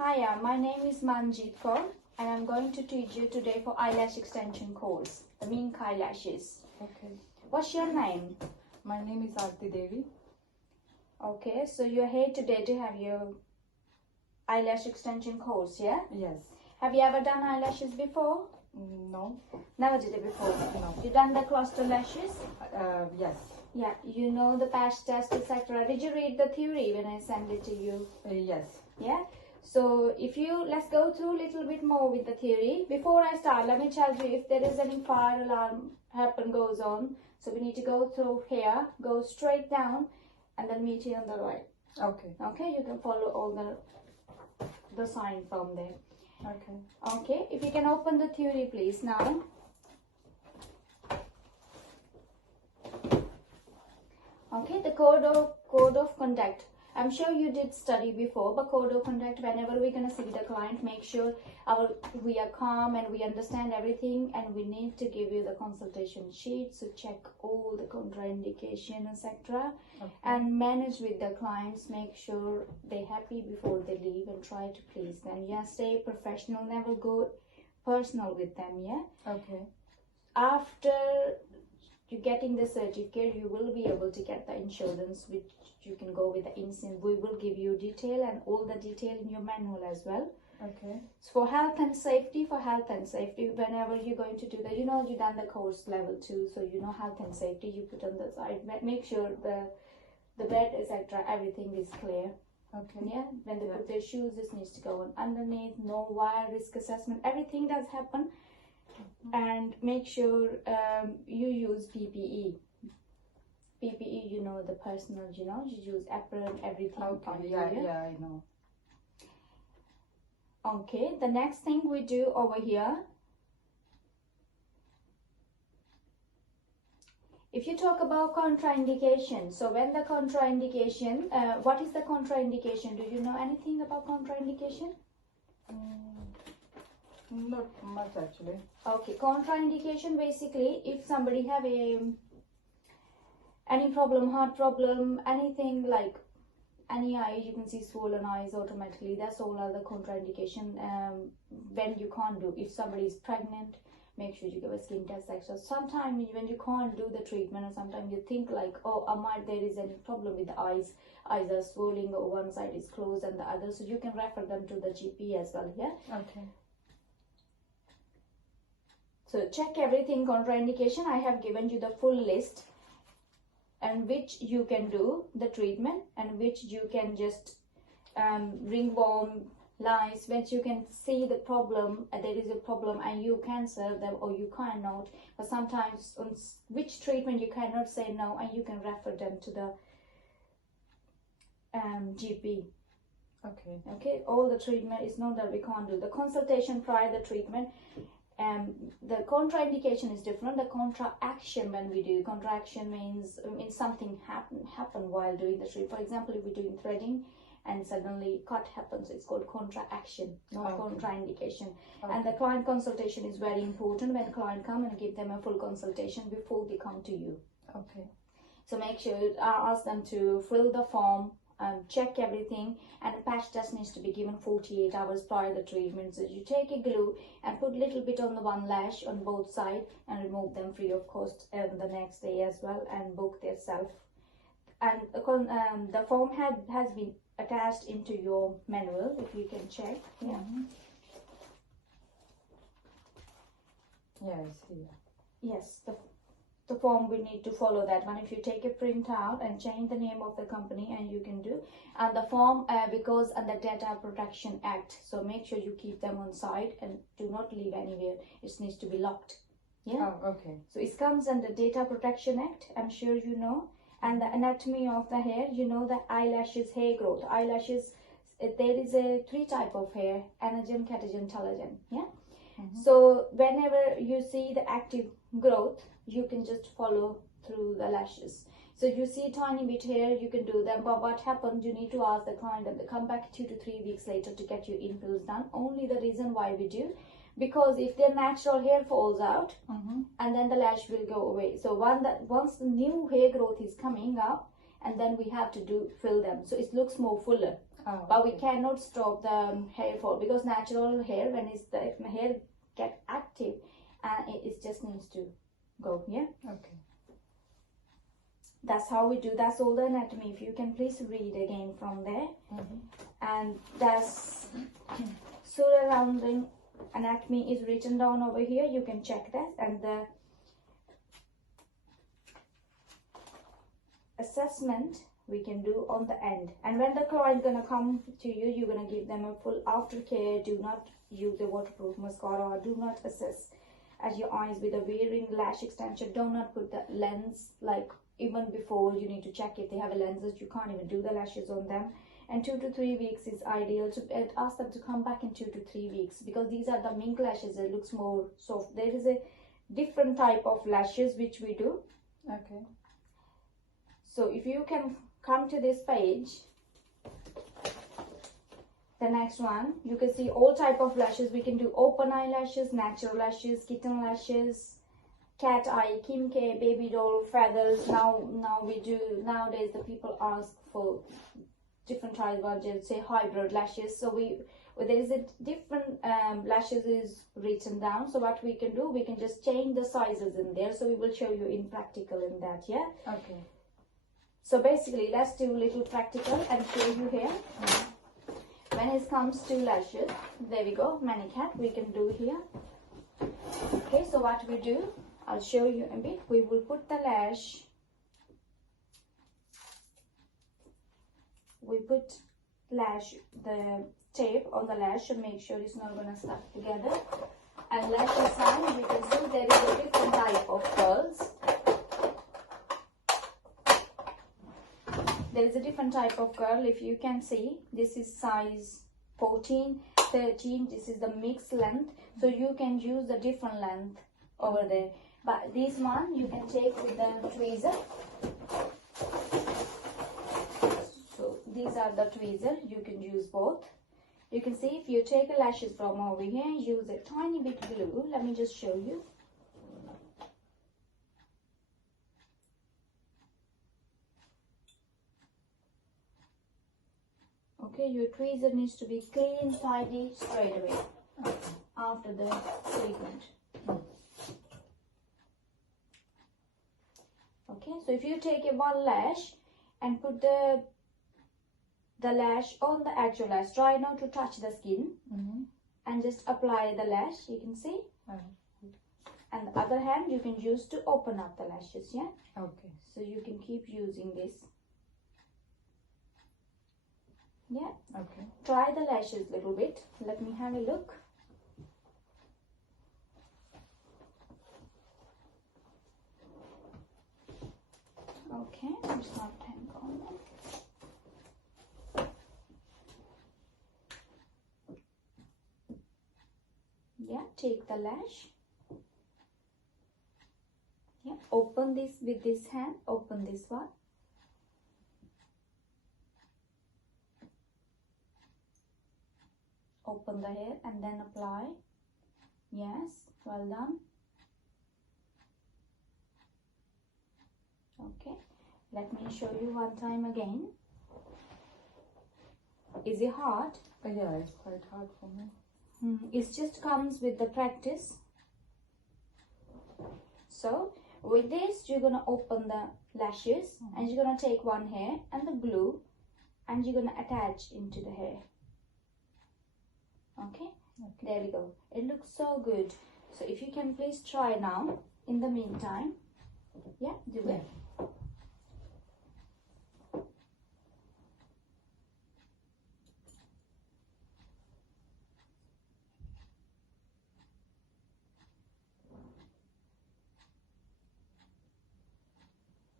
Hiya, my name is Manjeet Kaur and I'm going to teach you today for eyelash extension course, the mink eyelashes. Okay. What's your name? My name is Aarti Devi. Okay, so you're here today to have your eyelash extension course, yeah? Yes. Have you ever done eyelashes before? No. Never did it before? No. You done the cluster lashes? Yes. Yeah, you know the patch test, etc. Did you read the theory when I sent it to you? Yes. Yeah. So let's go through a little bit more with the theory. Before I start, let me tell you if there is any fire alarm goes on. So we need to go through here, go straight down, and then meet you on the right. Okay. Okay, you can follow all the sign from there. Okay. Okay, if you can open the theory please now. Okay, the code of conduct. I'm sure you did study before, but code of conduct, whenever we're going to see the client, make sure we are calm and we understand everything, and we need to give you the consultation sheet, so check all the contraindication, etc. Okay. And manage with the clients, make sure they're happy before they leave and try to please them. Yeah, stay professional, never go personal with them, yeah? Okay. After you getting the certificate, you will be able to get the insurance, which you can go with the instant. We will give you detail and all the detail in your manual as well. Okay. So for health and safety, whenever you're going to do that, you done the course level 2, so you know health and safety, you put on the side, make sure the bed, etc., everything is clear. Okay. Yeah, when they put their shoes, this needs to go on underneath, no wire, risk assessment, everything does happen. And make sure you use PPE. PPE, the personal, you use apron, everything. Okay. Yeah, I know. Okay, the next thing we do over here, if you talk about contraindication, so when the contraindication, what is the contraindication? Do you know anything about contraindication? Not much actually. Okay, contraindication basically, if somebody have any problem, heart problem, anything like any eye, you can see swollen eyes automatically, that's all other contraindication. When you can't do, if somebody is pregnant, make sure you give a skin test, etc. Sometimes when you can't do the treatment, or sometimes you think like, oh, there is any problem with the eyes are swollen, or one side is closed and the other, so you can refer them to the GP as well. Yeah. Okay. So check everything contraindication. I have given you the full list, and which you can do the treatment, and which you can just ringworm, lice, which you can see the problem, there is a problem and you can serve them or you cannot. But sometimes on which treatment you cannot say no, and you can refer them to the GP. Okay. Okay, all the treatment is not that we can't do. The consultation prior the treatment. The contraindication is different. The contra-action, when we do contra-action, means something happen while doing the treatment. For example, if we're doing threading and suddenly cut happens, it's called contra-action, not contraindication. Okay. And the client consultation is very important. When client come and give them a full consultation before they come to you. Okay. So make sure ask them to fill the form, check everything, and a patch test needs to be given 48 hours prior to the treatment. So you take a glue and put a little bit on the one lash on both sides and remove them free of cost the next day as well, and book their self. And the form has been attached into your manual, if you can check. Yeah. Yeah, I see. Yes, the form, we need to follow that one. If you take a print out and change the name of the company, and you can do, and the form because under Data Protection Act, so make sure you keep them on site and do not leave anywhere. It needs to be locked. Yeah. Oh, okay. So it comes under Data Protection Act, I'm sure you know. And the anatomy of the hair, the eyelashes, hair growth, eyelashes, there is a 3 type of hair: anagen, catagen, telogen. Yeah. So whenever you see the active growth, you can just follow through the lashes. So you see tiny bit hair, you can do them, but what happens, you need to ask the client that they come back 2 to 3 weeks later to get your infills done. Only the reason why we do, because if their natural hair falls out, and then the lash will go away. So once the new hair growth is coming up, and then we have to fill them, so it looks more fuller. Oh, but we okay. cannot stop the hair fall, because natural hair, when it's the hair get active, and it just needs to go. Yeah, Okay. that's how we do. That's all the anatomy. If you can please read again from there. And that's surrounding anatomy is written down over here. You can check that, and the assessment we can do on the end. And when the client gonna come to you, you're gonna give them a full aftercare. Do not use the waterproof mascara. Do not assess at your eyes with a wearing lash extension. Do not put the lens, like even before you need to check if they have a lenses. You can't even do the lashes on them. And 2 to 3 weeks is ideal to ask them to come back in 2 to 3 weeks, because these are the mink lashes. It looks more soft. There is a different type of lashes which we do. Okay. So if you can come to this page, the next one, you can see all type of lashes. We can do open eyelashes, natural lashes, kitten lashes, cat eye, kimchi, baby doll, feathers. Now we do, nowadays the people ask for different types of, say, hybrid lashes. So there is a different lashes is written down. So what we can do, we can just change the sizes in there. So we will show you in practical in that. Yeah. Okay. So basically, let's do a little practical and show you here. When it comes to lashes, there we go, manicat we can do here. Okay, so what we do, I'll show you a bit. We will put the lash, we put the tape on the lash to make sure it's not going to stuck together. And lash design, you can see there is a different type of curls. There is a different type of curl. If you can see, this is size 14, 13. This is the mixed length. So you can use the different length over there. But this one you can take with the tweezer. So these are the tweezer. You can use both. You can see if you take a lashes from over here, use a tiny bit glue. Let me just show you. Okay, your tweezer needs to be clean, tidy, straight away after the treatment. Okay, so if you take a one lash and put the lash on the actual lash, try not to touch the skin, and just apply the lash, you can see. And the other hand you can use to open up the lashes. Yeah. Okay. So you can keep using this. Yeah. Okay. Try the lashes a little bit. Let me have a look. Okay, there's not pen on it. Yeah, take the lash. Yeah, open this with this hand. Open this one. Open the hair and then apply. Yes, well done. Okay, let me show you one time again. Is it hard? Yeah, it's quite hard for me. It just comes with the practice. So with this, you're gonna open the lashes and you're gonna take one hair and the glue and you're gonna attach into the hair. Okay, there we go. It looks so good. So if you can please try now. In the meantime, yeah, do it.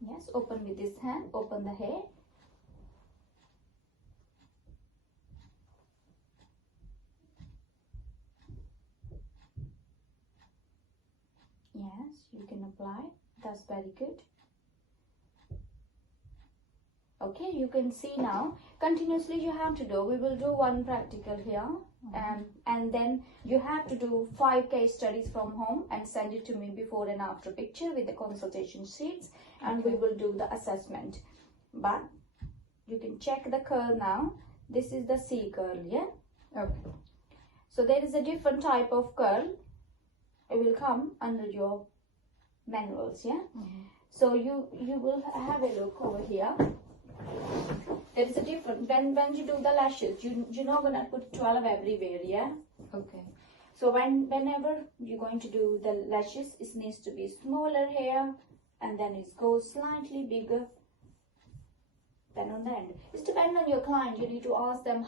Yes, open with this hand, open the hair. Yes, you can apply. That's very good. Okay, you can see now. Continuously you have to do. We will do one practical here. And then you have to do 5 case studies from home and send it to me before and after picture with the consultation sheets, and we will do the assessment. But you can check the curl now. This is the C curl, yeah. Okay. So there is a different type of curl. It will come under your manuals, yeah. So you will have a look over here. There is a different, when you do the lashes, you're not gonna put 12 everywhere, yeah. Okay. So whenever you're going to do the lashes, it needs to be smaller here, and then it goes slightly bigger than on the end. It's depend on your client. You need to ask them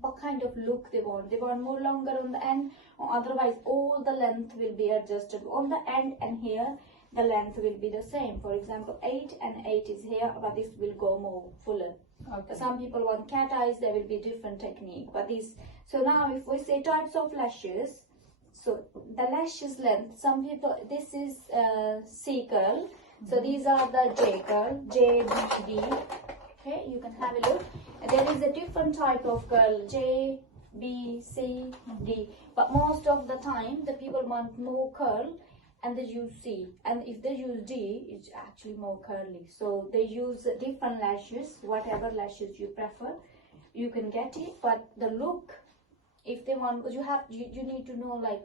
what kind of look they want. They want more longer on the end, or otherwise all the length will be adjusted on the end, and here the length will be the same. For example, 8 and 8 is here, but this will go more fuller. Okay. Some people want cat eyes, there will be different technique. But this, so now if we say types of lashes, so the lashes length, some people, this is C curl. So these are the J curl, J, B, D. Okay, you can have a look. And there is a different type of curl, J, B, C, D. But most of the time, the people want more curl, and they use C. And if they use D, it's actually more curly. So they use different lashes, whatever lashes you prefer, you can get it. But the look, if they want, because you need to know like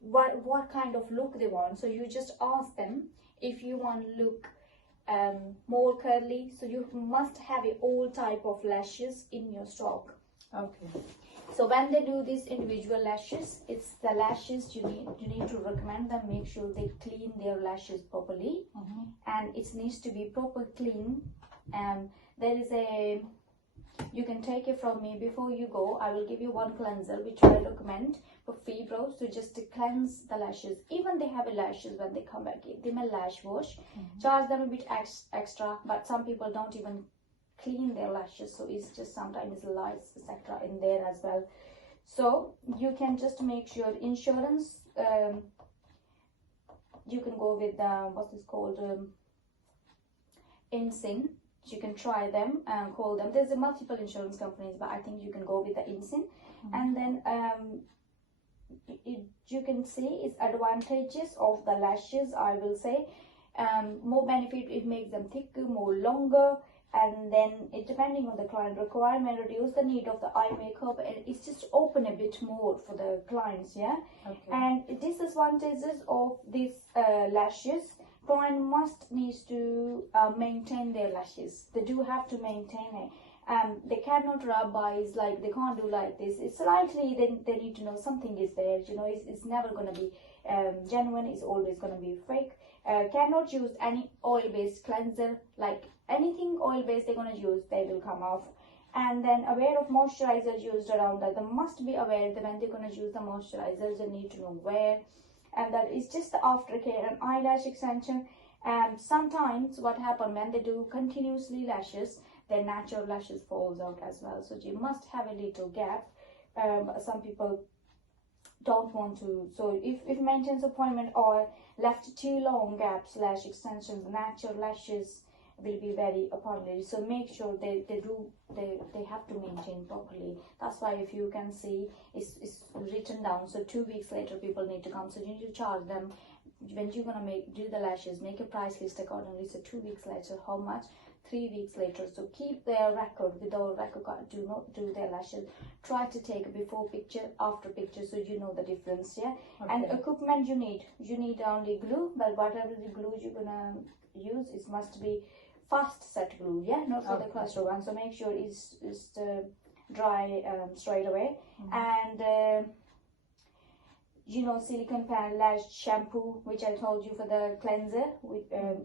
what kind of look they want. So you just ask them if you want look more curly. So you must have all type of lashes in your stock. Okay. So when they do these individual lashes, it's the lashes you need to recommend them. Make sure they clean their lashes properly, and it needs to be proper clean. There is a, you can take it from me. Before you go, I will give you one cleanser which I recommend for fibros, to just to cleanse the lashes. Even they have a lashes, when they come back, give them a lash wash. Charge them a bit extra, but some people don't even clean their lashes, so it's just sometimes lights etc in there as well. So you can just make sure insurance, you can go with what is called INSIN. You can try them and call them. There's a multiple insurance companies, but I think you can go with the INSIN. And then you can see its advantages of the lashes. I will say more benefit, it makes them thicker, more longer. And then it depending on the client requirement, reduce the need of the eye makeup, and it's just open a bit more for the clients, yeah. Okay. And disadvantages of these lashes, client must needs to maintain their lashes. They do have to maintain it. They cannot rub eyes, like they can't do like this. It's slightly, they need to know something is there, you know. It's never going to be genuine. It's always going to be fake. Cannot use any oil-based cleanser, like anything oil-based they're going to use, they will come off. And then aware of moisturizers used around that. They must be aware that when they're going to use the moisturizers, they need to know where. And that is just the aftercare and eyelash extension. And sometimes what happens when they do continuously lashes, their natural lashes falls out as well. So you must have a little gap. Some people don't want to. So if maintenance appointment or left too long gaps, lash extensions, natural lashes will be very apparently. So make sure they have to maintain properly. That's why if you can see it's written down. So 2 weeks later people need to come. So you need to charge them. When you're gonna do the lashes, make a price list accordingly. So 2 weeks later, how much? 3 weeks later. So keep their record. Without record, do not do their lashes. Try to take a before picture, after picture, so you know the difference. Yeah. Okay. And equipment you need only glue, but whatever the glue you're gonna use, it must be fast set glue. Yeah, not for the cluster one. So make sure it's dry straight away. And you know, silicone pan lash shampoo, which I told you for the cleanser.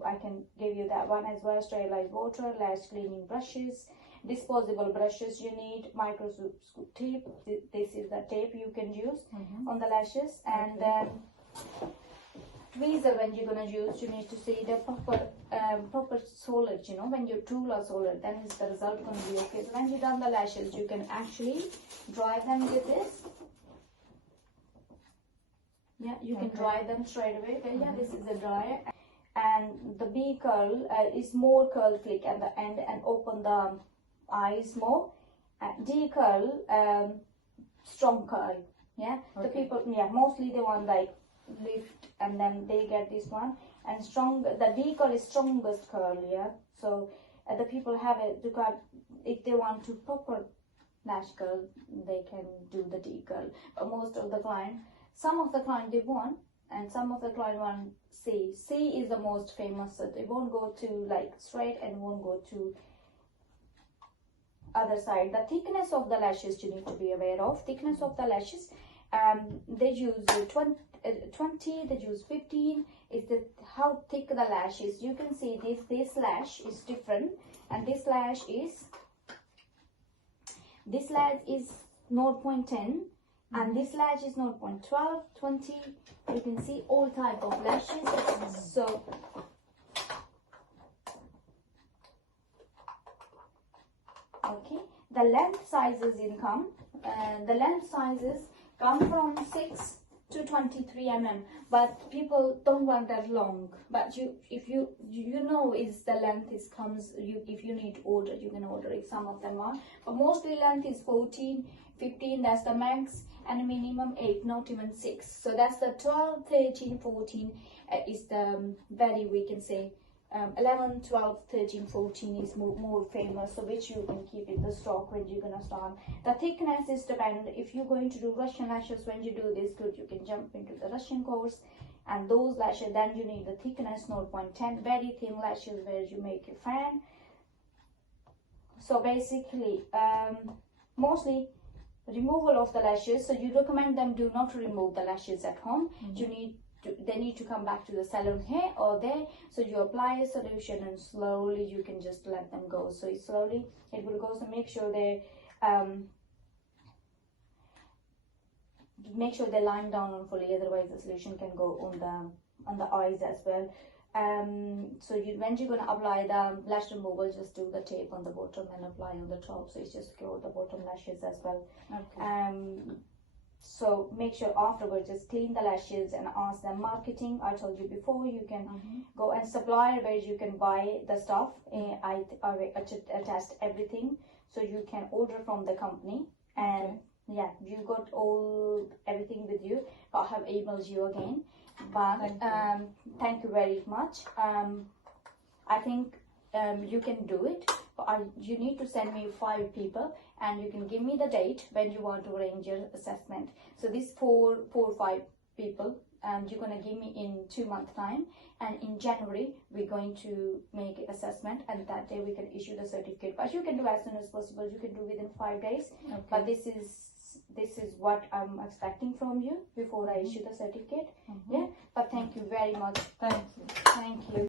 I can give you that one as well. Sterilized water, lash cleaning brushes, disposable brushes you need, microscope tape. This is the tape you can use on the lashes. And then tweezer, when you're gonna use, you need to see the proper solid. You know, when your tool are solid, then is the result gonna be okay. So when you've done the lashes, you can actually dry them with this. Yeah, you can dry them straight away. But yeah, this is a dryer. And the B curl is more curl click at the end and open the eyes more. D curl, strong curl. Yeah, the people, mostly they want like lift, and then they get this one. And strong, the D curl is strongest curl. Yeah, so the people have it. if they want to proper lash curl, they can do the decurl. But most of the client, some of the client they want, and some of the client want C. C is the most famous, so they won't go to like straight and won't go to other side. The thickness of the lashes you need to be aware of. Thickness of the lashes, they use 20, they use 15. Is the how thick the lash is. You can see this lash is different, and this lash is 0.10, and this lash is 0.12, 20. You can see all type of lashes. So okay, the length sizes come from 6 to 23 mm, but people don't want that long. But if you know is the length is comes, if you need to order, you can order it. Some of them are, but mostly length is 14, 15, that's the max, and a minimum 8, not even 6. So that's the 12, 13, 14 is the very, we can say 11, 12, 13, 14 is more famous, so which you can keep in the stock when you're gonna start. The thickness is dependent. If you're going to do Russian lashes, when you do this good, you can jump into the Russian course, and those lashes, then you need the thickness 0.10, very thin lashes where you make a fan. So basically mostly removal of the lashes, so you recommend them do not remove the lashes at home. They need to come back to the salon here or there. So you apply a solution and slowly you can just let them go. So slowly it will go. So make sure they're lying down on fully, otherwise the solution can go on the eyes as well. So when you're going to apply the lash removal, just do the tape on the bottom and apply on the top, so it's just cure the bottom lashes as well. Okay. So make sure afterwards just clean the lashes and ask them. Marketing, I told you before, you can go and supplier where you can buy the stuff. I attest everything, so you can order from the company, and yeah, you got everything with you. I have emailed you again, but thank you very much. I think you can do it, but you need to send me 5 people, and you can give me the date when you want to arrange your assessment. So these 4 or 5 people, you're going to give me in 2 months time, and in January we're going to make an assessment, and that day we can issue the certificate. But you can do as soon as possible. You can do within 5 days. Okay. But this is what I'm expecting from you before I issue the certificate. Yeah, but thank you very much. Thank you. Thank you.